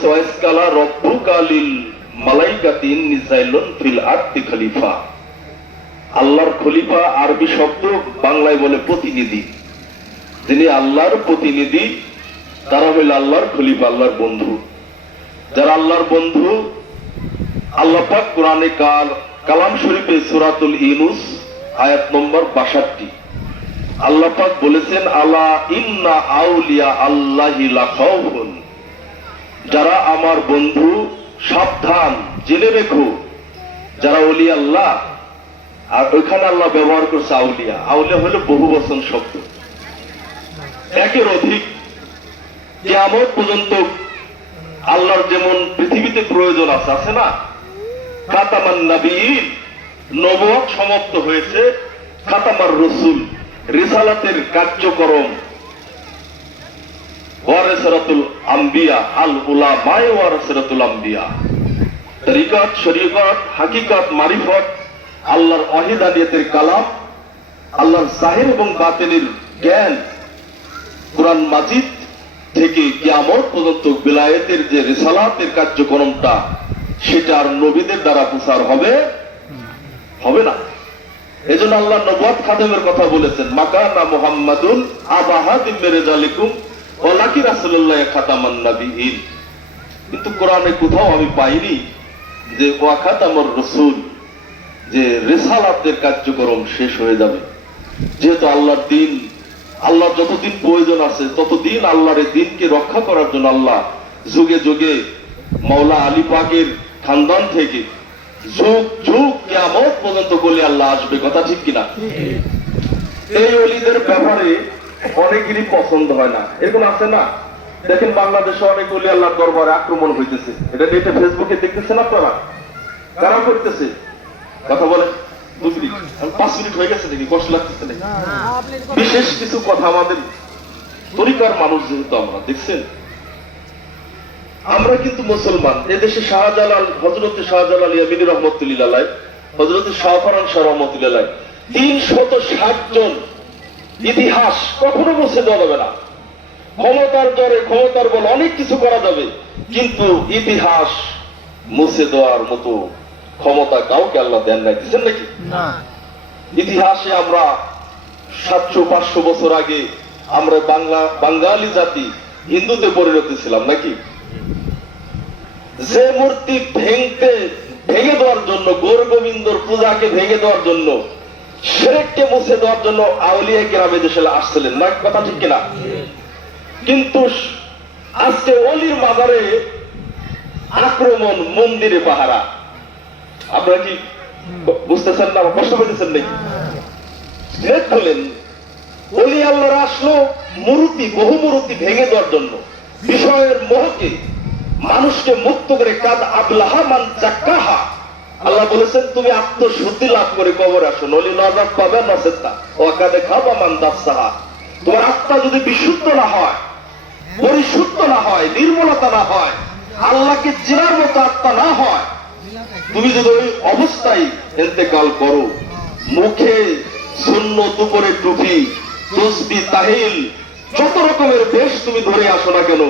বলেছে ওয়াইসকালা রব্বুকা লিল মালাইকাতি ইন্নী জাইলুন ফিল আরদি খলিফা। আল্লাহর খলিফা আরবি শব্দ, বাংলায় বলে প্রতিনিধি। যিনি আল্লাহর প্রতিনিধি তারা হইল আল্লাহর খলিফা, আল্লাহর বন্ধু। যারা আল্লাহর বন্ধু, আল্লাহ পাক কোরআনে কালাম শরীফে সূরাতুল ইউনূস আয়াত নম্বর 62 আল্লাহ পাক বলেছেন, আলা ইন্না আউলিয়া আল্লাহি লা খাউফুন, যারা আমার বন্ধু সাবধান, জেনে রেখো যারা ওলি আল্লাহ। আর ওইখানে আল্লাহ ব্যবহার করছে আউলিয়া। আউলিয়া হলো বহু বচন শব্দ, একের অধিক। কিয়ামত পর্যন্ত আল্লাহর যেমন পৃথিবীতে প্রয়োজন আছে না, খাতামান নবীয়িন, নবুয়ত সমাপ্ত হয়েছে, খাতামার রাসূল, রিসালাতের কার্যক্রম, ওয়ারাসাতুল আম্বিয়া, আল উলামা ওয়ারাসাতুল আম্বিয়া, তরিকত, শরীয়ত, হাকিকত, মারিফত, আল্লাহর ওয়াহিদানিয়তের কালাম, আল্লাহর জাহির এবং বাতিনের জ্ঞান, কুরআন মাজিদ থেকে কিয়ামত পর্যন্ত বিলায়েতের যে রিসালাতের কার্যক্রমটা, সেটা আর নবীদের দ্বারা প্রচার হবে না। এজন্য আল্লাহ নবুয়ত খাদেমের কথা বলেছেন, মাকানা মুহাম্মাদুন আবা আহাদিম মির রিজালিকুম ওয়ালাকিন রাসূলুল্লাহ খাতামান নবিয়্যিন। কিন্তু কোরআনে কোথাও আমি পাইনি যে ওয়া খাতামুর রাসূল, যে রিসালাতের কার্যক্রম শেষ হয়ে যাবে। যেহেতু আল্লাহর দিন, আল্লাহ যতদিন প্রয়োজন আছে ততদিন আল্লাহর এই দিনকে রক্ষা করার জন্য আল্লাহ যুগে যুগে মাওলা আলী পাকের খানদান থেকে যুগ যুগ কিয়ামত পর্যন্ত বলে আল্লাহ আসবে। কথা ঠিক কিনা? এই ওলিদের ব্যাপারে অনেকেরই পছন্দ হয় না। এরকম আছে না? দেখেন বাংলাদেশে অনেক ওলি আল্লাহর দরবারে আক্রমণ হইতেছে, এটা নেটে ফেসবুকে দেখতেছেন আপনারা। কারা করতেছে? কথা বলে 2 মিনিট, 5 মিনিট হয়ে গেছে নাকি? কষ্ট লাগতেছে নাকি? বিশেষ কিছু কথা আমাদের তরিকার মানুষ যেহেতু আমরা দেখছেন, আমরা কিন্তু মুসলমান। এদেশে শাহজালাল, হযরতে শাহজালাল ইয়ামিনী রহমাতুল্লাহ আলাইহি, হযরতে শাহফরান শাহ রহমাতুল্লাহ আলাইহি, 360 জন ইতিহাস কখনো মুছে দেওয়া যাবে না। ক্ষমতার জোরে, ক্ষমতার বলে অনেক কিছু করা যাবে, কিন্তু ইতিহাস মুছে দেওয়ার মতো ক্ষমতা কাউকে আল্লাহ দেন নাই। দিচ্ছেন নাকি? ইতিহাসে আমরা 700-500 বছর আগে আমরা বাঙালি জাতি হিন্দুতে পরিণত ছিলাম নাকি? যে মূর্তি ভেঙে দেওয়ার জন্য, গৌর গোবিন্দর পূজাকে ভেঙে দেওয়ার জন্য, শিরককে মুছে দেওয়ার জন্য আউলিয়া কেরাম দেশে আসছিলেন না? কথা ঠিক কিনা? কিন্তু আজকে ওলির মাজারে আক্রমণ, মন্দিরে পাহারা। আপনারা কি বুঝতেছেন না? কষ্ট পেতেছেন নাকি? বলেন ওলি আল্লাহরা আসলো মূর্তি, বহু মূর্তি ভেঙে দেওয়ার জন্য, বিষয়ের মোহকে মানুষকে মুক্ত করে। কাদ আবলাহা মান জাক্কাহা, আল্লাহ বলেছেন তুমি আত্মশুদ্ধি লাভ করে কবর আসো, নলি নাজাত পাবে না সেটা। ওয়াকাদে খাবা মান দাসসাহা, তোমার আত্মা যদি বিশুদ্ধ না হয়, পরিশুদ্ধ না হয়, নির্মলতা না হয়, আল্লাহকে চেনার মতো আত্মা না হয়, তুমি যদি ওই অবস্থায় ইন্তেকাল করো, মুখে সুন্নত, উপরে টুপি, তাসবিহ, তাহলিল, যত রকমের বেশ তুমি ধরে আসো না কেন,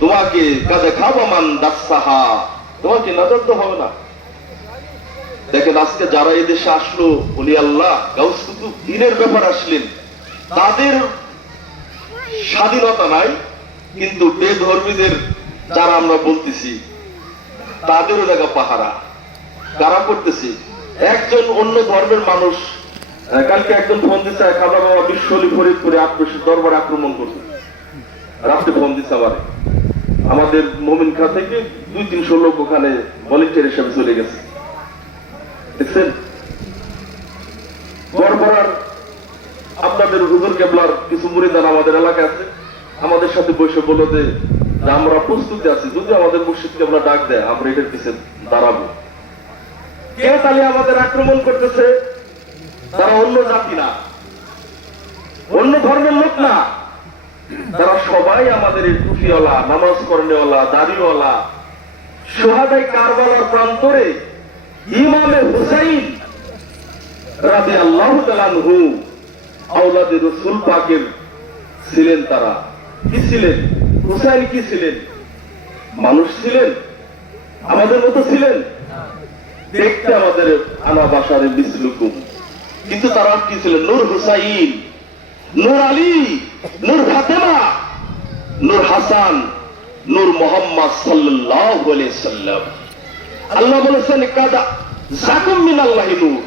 তোমাকে কাদে খাবা মান দাসসাহা, তোমাকে নাজাত হবে না। দেখেন আজকে যারা এই দেশে আসলো, ওলি আল্লাহ, গাউস কুতুব, দ্বীনের ব্যাপার আসলেন, তাদের স্বাধীনতা নাই, কিন্তু বেধর্মীদের যারা আমরা বলতেছি তাদেরও দেখা পাহারা। কারা করতেছে? একজন অন্য ধর্মের মানুষ, কালকে একজন ফোন দিচ্ছে, খাজা বাবা বিশ্বলি ফরিদপুরে দরবারে আক্রমণ করছে, রাত্রে ফোন দিচ্ছে আমাদের মোমিন খা থেকে 200-300 লোক ওখানে ভলেন্টিয়ার হিসেবে চলে গেছে। দেখছেন? বরবরার আপনাদের হুজুর কেবলার কিছু মুরিদান আমাদের এলাকায় আছে, আমাদের সাথে বসে বলল যে আমরা প্রস্তুতি আছি, যদি আমাদের মুর্শিদ কেবলা ডাক দেয় আমরা এটার পিছিয়ে দাঁড়াবো। কে তাহলে আমাদের আক্রমণ করতেছে? তারা অন্য জাতি না, অন্য ধর্মের লোক না, তারা সবাই আমাদের এই টুপিওয়ালা, নামাজ পড়নেওয়ালা, দাড়িওয়ালা, শুহাদায়ে কারবালার প্রান্তরে ইমামে হুসাইন রাদিয়াল্লাহু তাআলা আনহু আওলাদে রাসূল পাকের ছিলেন। তারা কি ছিলেন? হুসাইন কি ছিলেন? মানুষ ছিলেন, আমাদের মতো ছিলেন, দেখতে আমাদের আনা বাসারে বিসলুকুম, কিন্তু তারা কি ছিলেন? নূর হুসাইন, নূর আলী, নূর ফাতেমা, নূর হাসান, নূর মোহাম্মদ সাল্লাল্লাহু আলাইহি সাল্লাম। আল্লাহ বলেছেন কাদা জাকুম মিনাল্লাহি নূর।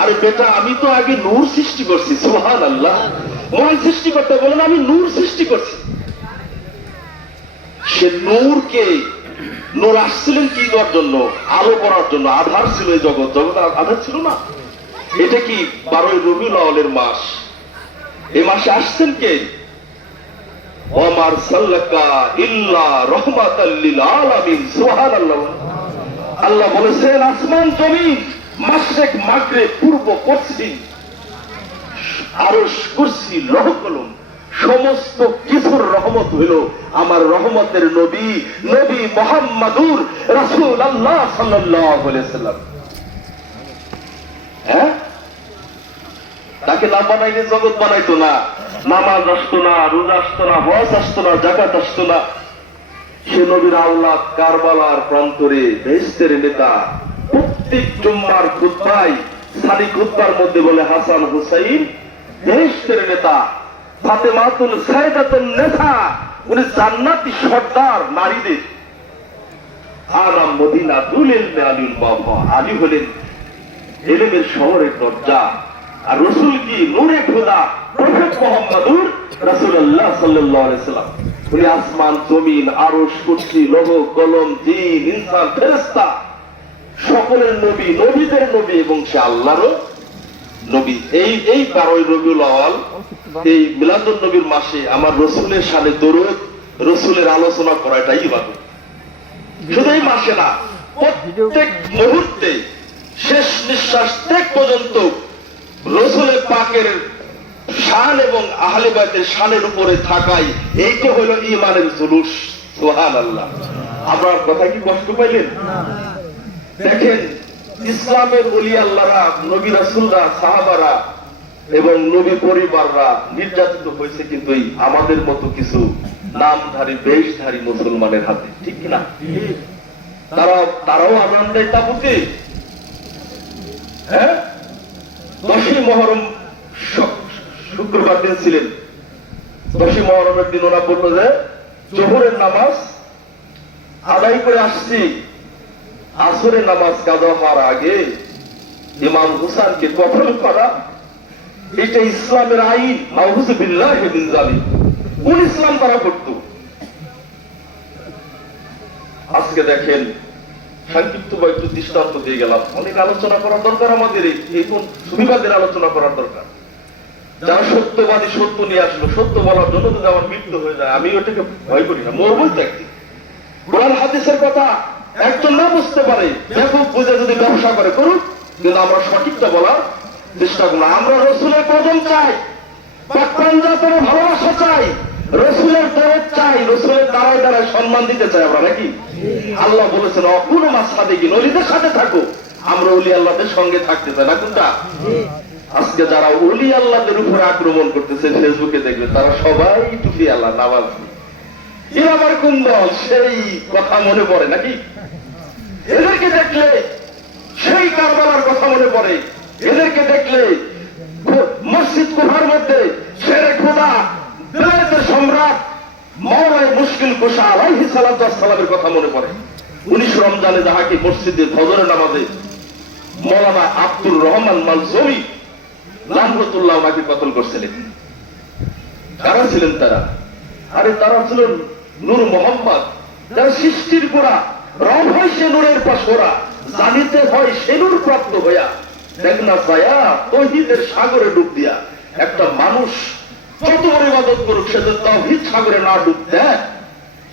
আরে বেটা, আমি তো আগে নূর সৃষ্টি করছি। সুবহানাল্লাহ। মহান সৃষ্টি করতে বলেন আমি নূর সৃষ্টি করছি। সে নূরকে, নূর আসছিলেন কি করার জন্য? আলো করার জন্য। আধার ছিল এই জগৎ, জগতের আধার ছিল না। এটা কি 12ই রবিউল আউয়ালের মাস। এই মাসে আসছেন কে? ওমার সাল্লাকা ইল্লা রাহমাতাল লিল আলামিন। সুবহানাল্লাহ। আল্লাহ বলেছেন আসমান জমিন, মাশরিক মাগরিব, পূর্ব পশ্চিম, আরশ কুরসি লৌহ কলম, সমস্ত কিছুর রহমত হইল আমার রহমতের নবী, নবী মুহাম্মাদুর রাসূলুল্লাহ সাল্লাল্লাহু আলাইহি সাল্লাম। হ্যাঁ, তাকে না বানাইলে জগৎ বানাইতো না। নামাজ আসতো না, রোজা আসতো না, হজ আসতো না, যাকাত আসতো না। সে নবীর আওলাদ কারবালার প্রান্তরে বেহেশতের নেতা। প্রত্যেক জুম্মার খুতবায়, সানি খুতবার মধ্যে বলে হাসান হুসাইন বেহেশতের নেতা, ফাতেমাতুল সাইদাতুন নেতা, উনি জান্নাতি সর্দার নারীদের। আনাম মদিনাতুল ইলমি আলিল বাবা। আলী হলেন ইলমের শহরের দরজা, আর রাসূল কি নূরে খোদা, প্রফেট মুহাম্মদুর রাসূলুল্লাহ সাল্লাল্লাহু আলাইহি সাল্লাম। উনি আসমান জমিন, আরশ কুরসি লৌহ কলম, জিন ইনসান ফেরেশতা সকলের নবী, নবীদের নবী, এবং সে আল্লাহরও নবী। এই 12ই রবিউল আউয়াল, এই মিলাদুন নবীর মাসে আমার রাসূলের শানে দরুদ, রাসূলের আলোচনা করাটাই ইবাদত। শুধু এই মাসে না, প্রত্যেক মুহূর্তে শেষ নিঃশ্বাস ত্যাগ পর্যন্ত রাসূলের পাকের শান এবং আহলে বাইতের শানের উপরে থাকাই, এইটা হলো ঈমানের জুলুস। সুবহানাল্লাহ। আপনার কথা কি কষ্ট পাইলেন? দেখেন, ইসলামের ওলি আল্লাহরা, নবী রাসূলরা, সাহাবারা এবং নবী পরিবাররা নির্যাতিত হয়েছে কিন্তু এই আমাদের মতো কিছু নামধারী বেশধারী মুসলমানের হাতে, ঠিক কিনা? তারাও আনন্দের তাবুতে। হ্যাঁ, 10ই মুহররম শুক্রবার দিন ছিলেন। 10ই মুহররমের দিন ওরা বলল যে জোহরের নামাজ আদায় করে আসছি, আসরের নামাজ কাজা হওয়ার আগে ইমাম হুসাইনকে কফন করা, এটা ইসলামের আইন। নাউযু বিল্লাহি মিন যালিক। কোন ইসলাম তারা করত? আজকে দেখেন, সংক্ষিপ্ত বা একটু দৃষ্টান্ত দিয়ে গেলাম। অনেক আলোচনা করার দরকার আমাদের, এই কোন সুবিধাদের আলোচনা করার দরকার। যারা সত্যবাদী, সত্য নিয়ে আসলো, সত্য বলার জন্য যদি আমার মৃত্যু হয়ে যায়, আমি ওটাকে ভয় করি না, মরবই তো একদিন। কোরআন হাদিসের কথা একজন না বুঝতে পারে, ব্যাপক বুঝে যদি ব্যবসা করে করুক, কিন্তু আমরা সঠিকটা বলার চেষ্টা করব। আমরা রাসূলের কদম চাই, পাকপাঞ্জাতের ভালোবাসা চাই, রাসূলের দরদ চাই, রাসূলের দ্বারায় দ্বারায় সম্মান দিতে চাই আমরা, নাকি? আল্লাহ বলেছেন অকুল মাসহাদিকিন, ওলিদের সাথে থাকো। আমরা ওলি আল্লাহদের সঙ্গে থাকতে চাই না। কোনটা? আজকে যারা ওলি আল্লাহদের উপরে আক্রমণ করতেছে ফেসবুকে দেখবে, তারা সবাই টুপি আল্লাহ নামাজ। এরা আবার কোন দল? সেই কথা মনে পড়ে নাকি? এদেরকে দেখলে সেই কারবালার কথা মনে পড়ে। এদেরকে দেখলে মসজিদ কুফার মধ্যে শেরে খোদা, বেলায়েতের সম্রাট মাওলাই মুশকিল কুশা আলাইহিস সালাতু ওয়াস সালামের কথা মনে পড়ে। 19 রমজানে যাহাকে মসজিদে ফজরের নামাজে মাওলানা আব্দুর রহমান মালজুমি লাহমাতুল্লাহ ওনাকে কতল করছিলেন। কারা ছিলেন তারা? আরে তারা ছিলেন নূর মোহাম্মদ, যারা সৃষ্টির গোড়া। রব হয় সে নূরের পাশোরা, জানিতে হয় সে নূর প্রাপ্ত হইয়া, দেখ না ছায়া তৌহিদের সাগরে ডুব দিয়া। একটা মানুষ যত বড় ইবাদত করুক, সে যদি তাওহীদ সাগরে না ডুব দেয়,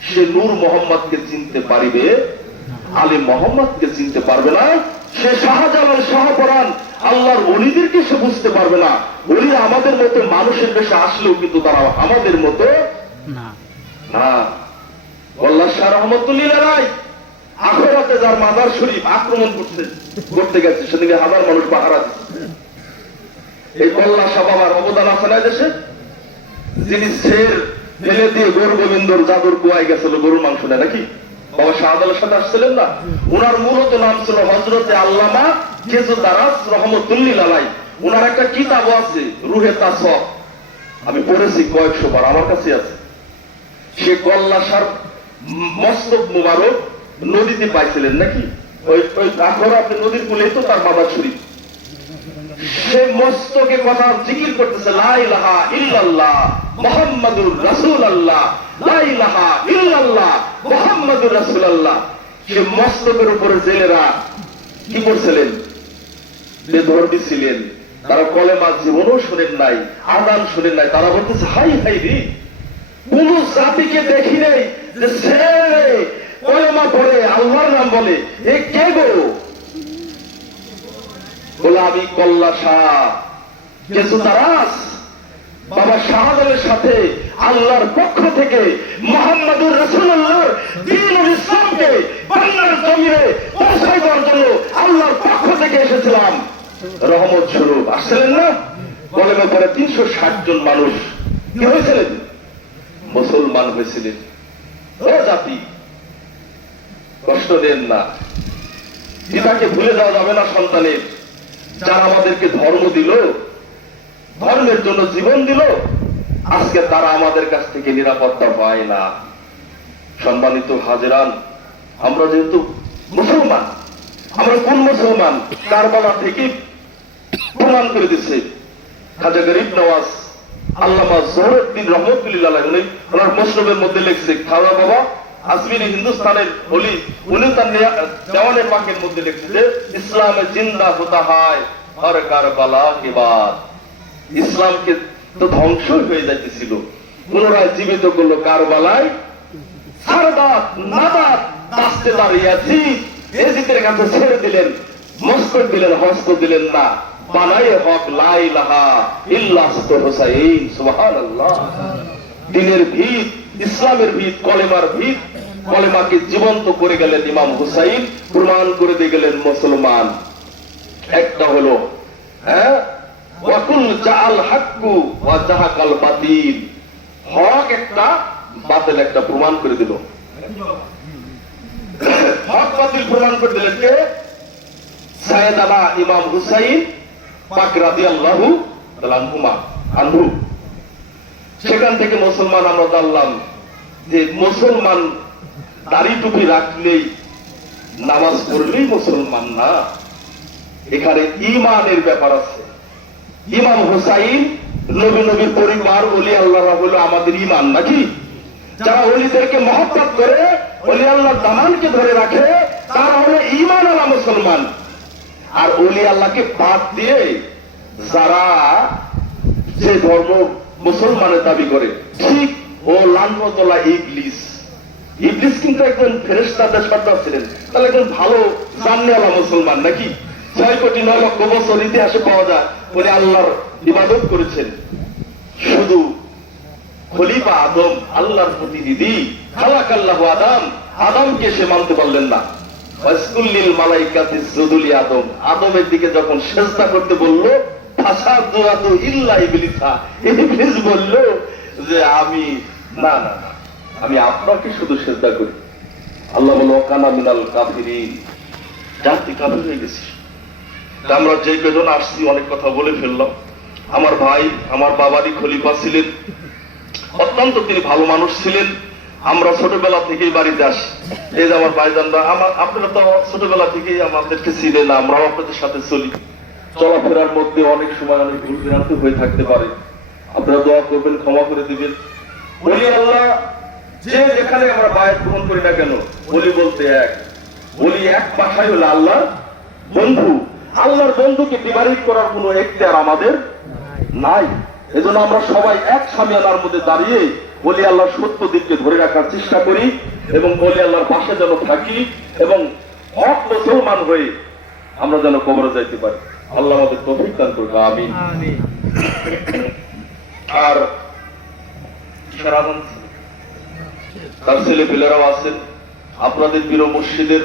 সে নূর মোহাম্মদকে চিনতে পারিবে, আলী মোহাম্মদকে চিনতে পারবে না। সে শাহজালাল, শাহপরান, আল্লাহর ওলিদেরকে সে বুঝতে পারবে না। ওলিরা আমাদের মতো মানুষের বেশে আসলেও কিন্তু তারা আমাদের মতো না। আল্লাহ শাহ রহমতুল্লাহ আলাইহি আখিরাতে যার মাজার শরীফ আক্রমণ করতে গেছে, সেদিকে হাজার মানুষ পাহারা দিচ্ছে। এই কল্লা শাহ বাবার অবদান আছে না দেশে? যিনি শের ফেলে দিয়ে গরু গোবিন্দর জাদুর কুয়ায় গেছিল গরুর মাংস নেয়, নাকি? বাবা শাহজালালের সাথে আসছিলেন না? ওনার মূলত নাম ছিল হযরতে আল্লামা কেজু দারাজ রহমতুল্লাহ আলাইহি। ওনার একটা কিতাব আছে রুহে তাসওয়ুফ, আমি পড়েছি কয়েকশো বার, আমার কাছে আছে। সে কল্লাসার মস্তক মুবারক নদীতে পাইছিলেন নাকি, ওই এখন আপনি নদীর কূলেই তো তার বাবা ছুরি। সে মস্তকে কথা জিকির করতেছে, লা ইলাহা ইল্লাল্লাহ মুহাম্মাদুর রাসূলুল্লাহ, লা ইলাহা ইল্লাল্লাহ মুহাম্মাদুর রাসূলুল্লাহ। সে মস্তকের উপরে জেলেরা কি করছিলেন? বেধর্মী ছিলেন, তারা কলেমা জীবনও শোনেন নাই, আযান শোনেন নাই। তারা বলতেছে, হাই হাই রে, কোন জাতিকে দেখি নাই যে সে কলেমা পড়ে আল্লাহর নাম বলে। এ কে গো? বলে, আমি কল্লা শাহ কেজু দারাজ, বাবা শাহজালালের সাথে আল্লাহর পক্ষ থেকে মুহাম্মাদুর রাসূলুল্লাহর দ্বীনুল ইসলামকে বাংলার জমিনে পৌঁছায় দেওয়ার জন্য আল্লাহর পক্ষ থেকে এসেছিলাম। রহমত স্বরূপ আসছিলেন না? কলেমা পড়ে 360 জন মানুষ কি হয়েছিলেন? মুসলমান হয়েছিলেন। ও জাতি, কষ্ট দেন না, পিতাকে ভুলে যাওয়া যাবে না সন্তানের। যারা আমাদেরকে ধর্ম দিল, ধর্মের জন্য জীবন দিল, আজকে তারা আমাদের কাছ থেকে নিরাপত্তা পায় না। সম্মানিত হাজিরান, আমরা যেহেতু মুসলমান, আমরা কোন মুসলমান? কারবালা থেকে প্রমাণ করে দিচ্ছে খাজা গরিব নওয়াজ আল্লামা জহুরউদ্দিন রহমতুল্লাহ আলাইহি ওনার মুসনদের মধ্যে লিখছে, খাজা বাবা আজমিরি হিন্দুস্তানের ওলি, উনি তার দেওয়ানে পাকের মধ্যে লিখছে যে ইসলামে জিন্দা হতা হয় হর কারবালা কে বাদ। ইসলামকে তো ধ্বংস হয়ে যাইতেছিল, পুনরায় জীবিত করলো কারবালায়। সারদাত নাদাত দাস্তে দাঁড়িয়েছি, এজিদের কাছে ছেড়ে দিলেন, মস্তক দিলেন, হস্ত দিলেন না। বানায়ে হক লা ইলাহা ইল্লাল্লাহ হুসাইন, সুবহানাল্লাহ। দিনের ভিত, ইসলামের ভিত, কলেমার ভিত, কলেমাকে জীবন্ত করে গেলেন ইমাম হুসাইন, প্রমাণ করে দিয়ে গেলেন মুসলমান। একটা হলো ওয়াকুল জাআল হাক্কু ওয়া জাহাকাল বাতিল, হক একটা, বাতিল একটা, প্রমাণ করে দিল। হক বাতিল প্রমাণ করে দিলেন কে? সাইয়েদানা ইমাম হুসাইন পাক রাদিয়াল্লাহু তাআলা আনহু। সেখান থেকে মুসলমান আমরা জানলাম যে মুসলমান দাড়ি টুপি রাখলেই, নামাজ পড়লেই মুসলমান না, এখানে ঈমানের ব্যাপার আছে। ইমাম হুসাইন নবী নবীর পরিবার, ওলি আল্লাহরা হলো আমাদের ঈমান নাকি? যারা ওলিদেরকে মহব্বত করে, ওলি আল্লাহর দামানকে ধরে রাখে, তারা হলো ঈমান আলা মুসলমান। আর ওলি আল্লাহকে বাদ দিয়ে যারা যে ধর্ম মুসলমানের দাবি করে, ঠিক ও লানতলা ইবলিস। ইবলিস কিন্তু একজন ফেরেশতাদের সর্দার ছিলেন, তাহলে একজন ভালো জাননেওয়ালা মুসলমান নাকি? 6 কোটি 9 লক্ষ বছর ইতিহাসে পাওয়া যায় উনি আল্লাহর ইবাদত করেছেন। শুধু খলিফা আদম, আল্লাহর প্রতিনিধি, খালাকাল্লাহু আদম, আদমকে সে মানতে পারলেন না। ওয়াসকুল্লিল মালাইকাতি ইসজুদু লি আদম, আদমের দিকে যখন সিজদা করতে বলল, ফাসাদু ইল্লা ইবলিসা, ইবলিস বলল যে আমি না না না, আমি আপনাকে শুধু সিজদা করি। আল্লাহ বলল ওয়াকানা মিনাল কাফিরিন, জাতি কাফির হয়ে গেছে। আমরা যে কজন আসছি অনেক কথা বলে ফেললাম। আমার ভাই আমার বাবারই খলিফা ছিলেন, অত্যন্ত তিনি ভালো মানুষ ছিলেন। আমরা ছোটবেলা থেকেই বাড়িতে আসি, এই যে আমার ভাইজানরা, আপনারা তো ছোটবেলা থেকেই আমাদেরকে ছিলেন, আমরাও আপনাদের সাথে চলি। চলাফেরার মধ্যে অনেক সময় অনেক ভুল ভ্রান্তি হয়ে থাকতে পারে, আপনারা দোয়া করবেন, ক্ষমা করে দিবেন। ওলি আল্লাহ যে যেখানে আমরা বায়াত গ্রহণ করি না কেন, ওলি বলতে এক, ওলি এক ভাষাই হলো আল্লাহর বন্ধু। আল্লাহর বন্ধুকে ডিভাইড করার কোন এখতিয়ার আমাদের নাই। এজন্য আমরা সবাই এক সামিয়ানার মধ্যে দাঁড়িয়ে ওলি আল্লাহর সত্য দিককে ধরে রাখার চেষ্টা করি এবং ওলি আল্লাহর পাশে যেন থাকি এবং হক মুসলমান হয়ে আমরা যেন কবরে যাইতে পারি। আল্লাহ আমাদের তৌফিক দান করুন, আমিন। আর তার ছেলে পেলেরাও আছেন, আপনাদের প্রিয় মুর্শিদের